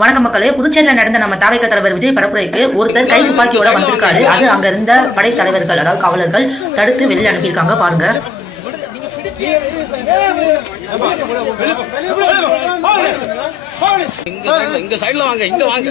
வணக்கம் மக்களே புதுச்சேரியில் நடந்த நம்ம தாவைக்க தலைவர் விஜய் பரப்புரைக்கு ஒருத்தர் கை துப்பாக்கியோட வந்திருக்காரு அது அங்க இருந்த படை தலைவர்கள் அதாவது காவலர்கள் தடுத்து வெளியில அனுப்பியிருக்காங்க பாருங்க இங்க side- இங்க சைடுல வாங்க இங்க வாங்க